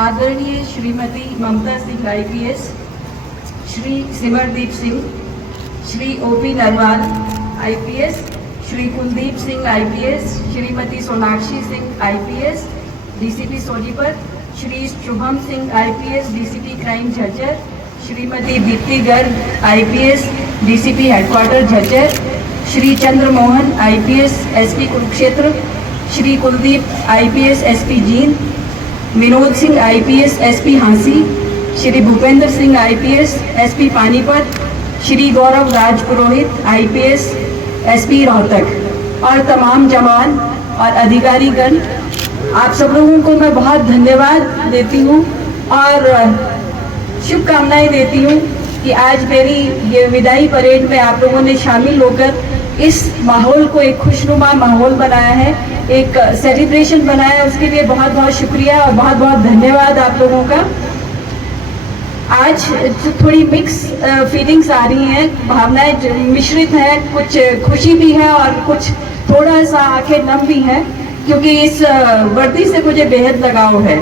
आदरणीय Shrimati Mamata Singh IPS, Shri Simardeep Singh, Shri OP Narwal IPS, Shri Kuldeep Singh IPS, Shrimati Sonakshi Singh IPS DCP Sonipat, Shri Shubham Singh IPS DCP crime Jhajjar, Shrimati Deepti Garg IPS DCP headquarter Jhajjar, Shri Chandramohan IPS SP Kurukshetra, Shri Kuldeep IPS SP Jind, Vinod Singh IPS SP Hansi, Shri Bhupendra Singh IPS SP Panipat, Shri Gaurav Raj Purohit IPS SP Rohtak और तमाम जवान और अधिकारीगण, आप सब लोगों को मैं बहुत धन्यवाद देती हूँ और शुभकामनाएं देती हूँ कि आज मेरी ये विदाई परेड में आप लोगों ने शामिल होकर इस माहौल को एक खुशनुमा माहौल बनाया है, एक सेलिब्रेशन बनाया है। उसके लिए बहुत बहुत शुक्रिया और बहुत बहुत धन्यवाद आप लोगों का। आज थोड़ी मिक्स फीलिंग्स आ रही हैं, भावनाएं मिश्रित हैं, कुछ खुशी भी है और कुछ थोड़ा सा आंखें नम भी है, क्योंकि इस वर्दी से मुझे बेहद लगाव है।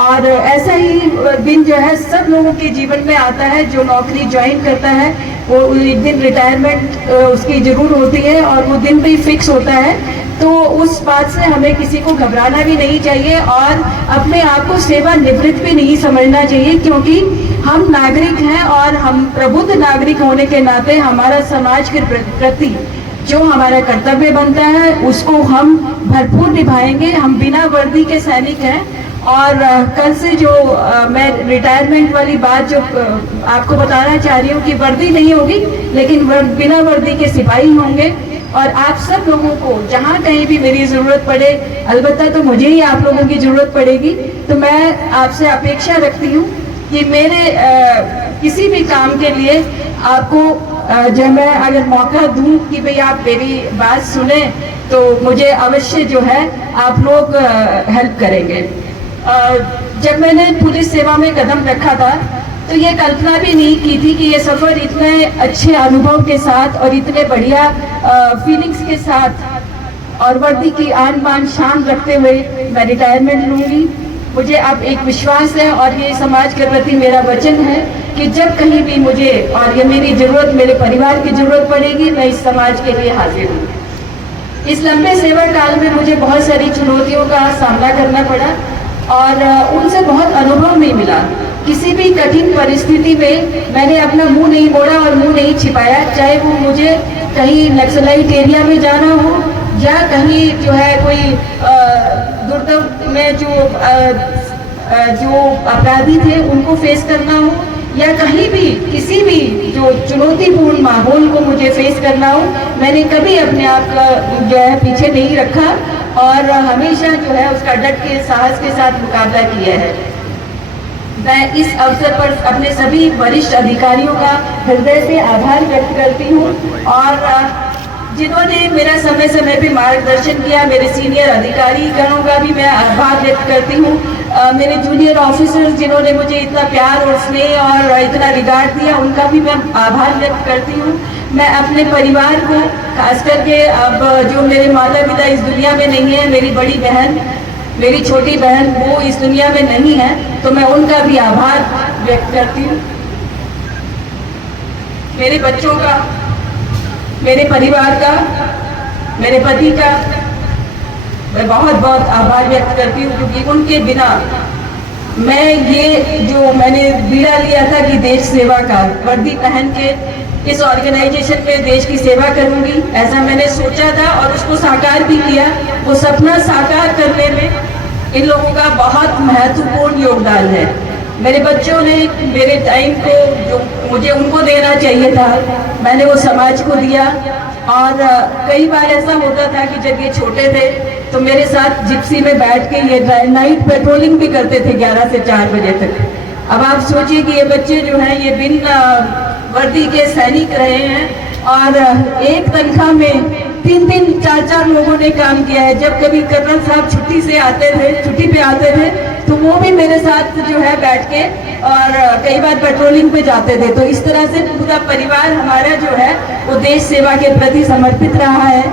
और ऐसा ही दिन जो है सब लोगों के जीवन में आता है। जो नौकरी ज्वाइन करता है वो एक दिन रिटायरमेंट उसकी जरूर होती है और वो दिन भी फिक्स होता है, तो उस बात से हमें किसी को घबराना भी नहीं चाहिए और अपने आप को सेवानिवृत्त भी नहीं समझना चाहिए, क्योंकि हम नागरिक हैं और हम प्रबुद्ध नागरिक होने के नाते हमारा समाज के प्रति जो हमारा कर्तव्य बनता है उसको हम भरपूर निभाएंगे। हम बिना वर्दी के सैनिक हैं और कल से जो मैं रिटायरमेंट वाली बात जो आपको बताना चाह रही हूँ कि वर्दी नहीं होगी लेकिन बिना वर्दी के सिपाही होंगे और आप सब लोगों को जहाँ कहीं भी मेरी ज़रूरत पड़े, अलबत्ता तो मुझे ही आप लोगों की ज़रूरत पड़ेगी, तो मैं आपसे अपेक्षा रखती हूँ कि मेरे किसी भी काम के लिए आपको जब मैं अगर मौका दूँ कि भाई आप मेरी बात सुने तो मुझे अवश्य जो है आप लोग हेल्प करेंगे। जब मैंने पुलिस सेवा में कदम रखा था तो ये कल्पना भी नहीं की थी कि ये सफ़र इतने अच्छे अनुभव के साथ और इतने बढ़िया फीलिंग्स के साथ और वर्दी की आन बान शान रखते हुए मैं रिटायरमेंट लूँगी। मुझे अब एक विश्वास है और ये समाज के प्रति मेरा वचन है कि जब कहीं भी मुझे और ये मेरी ज़रूरत, मेरे परिवार की ज़रूरत पड़ेगी, मैं इस समाज के लिए हाजिर हूँ। इस लंबे सेवा काल में मुझे बहुत सारी चुनौतियों का सामना करना पड़ा और उनसे बहुत अनुभव नहीं मिला। किसी भी कठिन परिस्थिति में मैंने अपना मुंह नहीं मोड़ा और मुंह नहीं छिपाया, चाहे वो मुझे कहीं नक्सलाइट एरिया में जाना हो या कहीं जो है कोई दुर्दम में जो अपराधी थे उनको फेस करना हो या कहीं भी किसी भी जो चुनौतीपूर्ण माहौल को मुझे फेस करना हो, मैंने कभी अपने आप का जो है पीछे नहीं रखा और हमेशा जो है उसका डट के साहस के साथ मुकाबला किया है। मैं इस अवसर पर अपने सभी वरिष्ठ अधिकारियों का हृदय से आभार व्यक्त करती हूँ और जिन्होंने मेरा समय समय पे मार्गदर्शन किया, मेरे सीनियर अधिकारी गणों का भी मैं आभार व्यक्त करती हूँ। मेरे जूनियर ऑफिसर्स जिन्होंने मुझे इतना प्यार और स्नेह और इतना रिगार्ड दिया, उनका भी मैं आभार व्यक्त करती हूँ। मैं अपने परिवार को, खास करके अब जो मेरे माता पिता इस दुनिया में नहीं है, मेरी बड़ी बहन, मेरी छोटी बहन वो इस दुनिया में नहीं है, तो मैं उनका भी आभार व्यक्त करती हूँ। मेरे बच्चों का, मेरे परिवार का, मेरे पति का मैं बहुत बहुत आभार व्यक्त करती हूँ, क्योंकि उनके बिना मैं ये जो मैंने बीड़ा लिया था कि देश सेवा का, वर्दी पहन के इस ऑर्गेनाइजेशन में देश की सेवा करूंगी, ऐसा मैंने सोचा था और उसको साकार भी किया। वो सपना साकार करने में इन लोगों का बहुत महत्वपूर्ण योगदान है। मेरे बच्चों ने मेरे टाइम को जो मुझे उनको देना चाहिए था, मैंने वो समाज को दिया। और कई बार ऐसा होता था कि जब ये छोटे थे तो मेरे साथ जिप्सी में बैठ के ये नाइट पेट्रोलिंग भी करते थे 11 से 4 बजे तक। अब आप सोचिए कि ये बच्चे जो हैं ये बिन वर्दी के सैनिक रहे हैं और एक तनख्वाह में 3-3, 4-4 लोगों ने काम किया है। जब कभी कर्नल साहब छुट्टी पे आते थे तो वो भी मेरे साथ जो है बैठ के और कई बार पेट्रोलिंग पे जाते थे। तो इस तरह से पूरा परिवार हमारा जो है वो देश सेवा के प्रति समर्पित रहा है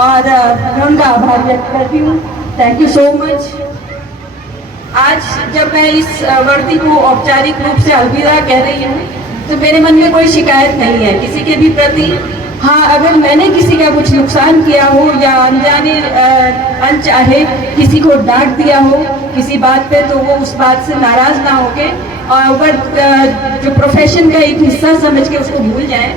और मैं उनका आभार व्यक्त करती हूँ। Thank you so much. आज जब मैं इस वर्दी को औपचारिक रूप से अलविदा कह रही हूँ तो मेरे मन में कोई शिकायत नहीं है किसी के भी प्रति। हाँ, अगर मैंने किसी का कुछ नुकसान किया हो या अनजाने अनचाहे किसी को डांट दिया हो किसी बात पे, तो वो उस बात से नाराज ना होके और जो प्रोफेशन का एक हिस्सा समझ के उसको भूल जाएं।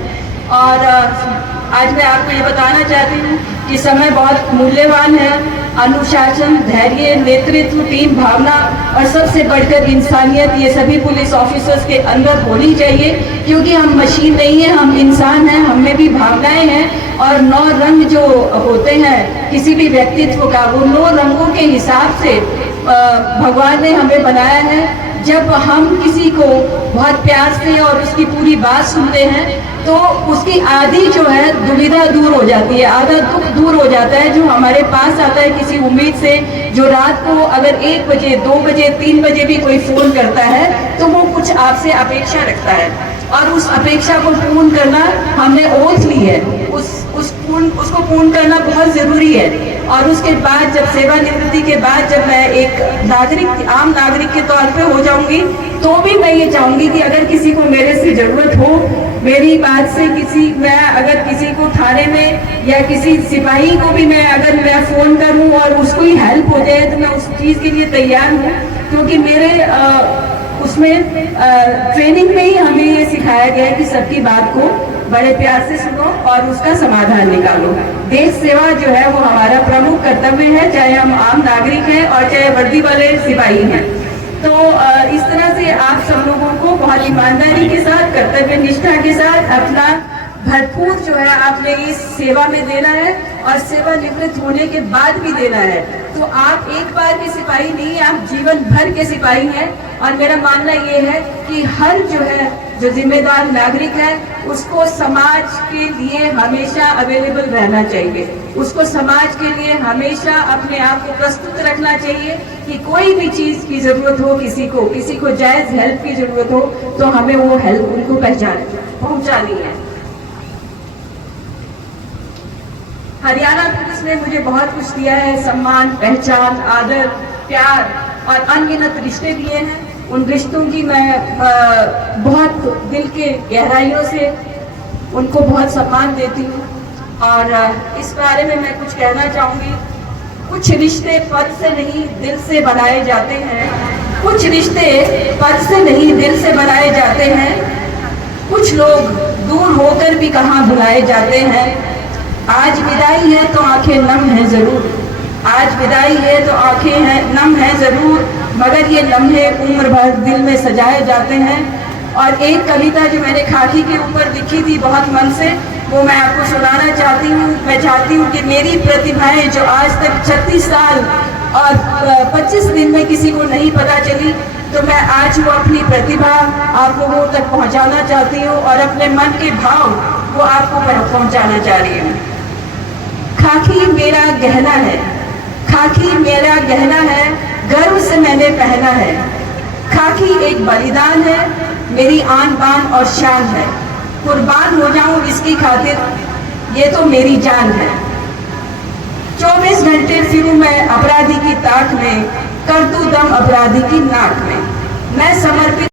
और आज मैं आपको ये बताना चाहती हूँ कि समय बहुत मूल्यवान है। अनुशासन, धैर्य, नेतृत्व, टीम भावना और सबसे बढ़कर इंसानियत, ये सभी पुलिस ऑफिसर्स के अंदर होनी चाहिए, क्योंकि हम मशीन नहीं है, हम इंसान हैं, हम में भी भावनाएं हैं। और 9 रंग जो होते हैं किसी भी व्यक्तित्व का, वो 9 रंगों के हिसाब से भगवान ने हमें बनाया है। जब हम किसी को बहुत प्यार से और उसकी पूरी बात सुनते हैं तो उसकी आधी जो है दुविधा दूर हो जाती है, आधा दुख दूर हो जाता है जो हमारे पास आता है किसी उम्मीद से। जो रात को अगर 1 बजे, 2 बजे, 3 बजे भी कोई फोन करता है तो वो कुछ आपसे अपेक्षा रखता है और उस अपेक्षा को पूर्ण करना हमने ओथ ली है, उसको पूर्ण करना बहुत जरूरी है। और उसके बाद जब सेवानिवृत्ति के बाद जब मैं एक नागरिक, आम नागरिक के तौर पे हो जाऊंगी, तो भी मैं ये चाहूंगी कि अगर किसी को मेरे से जरूरत हो, मेरी बात से मैं अगर किसी को थाने में या किसी सिपाही को भी अगर मैं फोन करूं और उसको ही हेल्प हो जाए तो मैं उस चीज के लिए तैयार हूँ, क्योंकि मेरे उसमें ट्रेनिंग में ही हमें ये सिखाया गया है कि सबकी बात को बड़े प्यार से सुनो और उसका समाधान निकालो। देश सेवा जो है वो हमारा प्रमुख कर्तव्य है, चाहे हम आम नागरिक हैं और चाहे वर्दी वाले सिपाही हैं। तो इस तरह से आप सब लोगों को बहुत ईमानदारी के साथ, कर्तव्य निष्ठा के साथ अपना भरपूर जो है आपने इस सेवा में देना है और सेवानिवृत्त होने के बाद भी देना है। तो आप एक बार के सिपाही नहीं, आप जीवन भर के सिपाही हैं। और मेरा मानना ये है कि हर जो जिम्मेदार नागरिक है उसको समाज के लिए हमेशा अवेलेबल रहना चाहिए, उसको समाज के लिए हमेशा अपने आप को प्रस्तुत रखना चाहिए कि कोई भी चीज की जरूरत हो, किसी को जायज हेल्प की जरूरत हो तो हमें वो हेल्प उनको पहुंचानी है। हरियाणा पुलिस ने मुझे बहुत कुछ दिया है, सम्मान, पहचान, आदर, प्यार और अनगिनत रिश्ते दिए हैं। उन रिश्तों की मैं बहुत दिल के गहराइयों से उनको बहुत सम्मान देती हूँ। और इस बारे में मैं कुछ कहना चाहूँगी। कुछ रिश्ते पद से नहीं दिल से बनाए जाते हैं, कुछ रिश्ते पद से नहीं दिल से बनाए जाते हैं, कुछ लोग दूर होकर भी कहाँ बुलाए जाते हैं। आज विदाई है तो आंखें नम है जरूर, आज विदाई है तो आंखें नम है जरूर, मगर ये लम्हे उम्र भर दिल में सजाए जाते हैं। और एक कविता जो मैंने खाकी के ऊपर लिखी थी बहुत मन से, वो मैं आपको सुनाना चाहती हूँ। मैं चाहती हूँ कि मेरी प्रतिभाएं जो आज तक 36 साल और 25 दिन में किसी को नहीं पता चली, तो मैं आज वो अपनी प्रतिभा आप लोगों तक पहुँचाना चाहती हूँ और अपने मन के भाव वो आपको पहुँचाना चाह रही हूँ। खाकी मेरा गहना है, खाकी मेरा गहना है, गर्व से मैंने पहना है। खाकी एक बलिदान है, मेरी आन बान और शान है, कुर्बान हो जाऊं इसकी खातिर, ये तो मेरी जान है। 24 घंटे फिरूं मैं अपराधी की ताक में, कर दूं दम अपराधी की नाक में। मैं समर्पित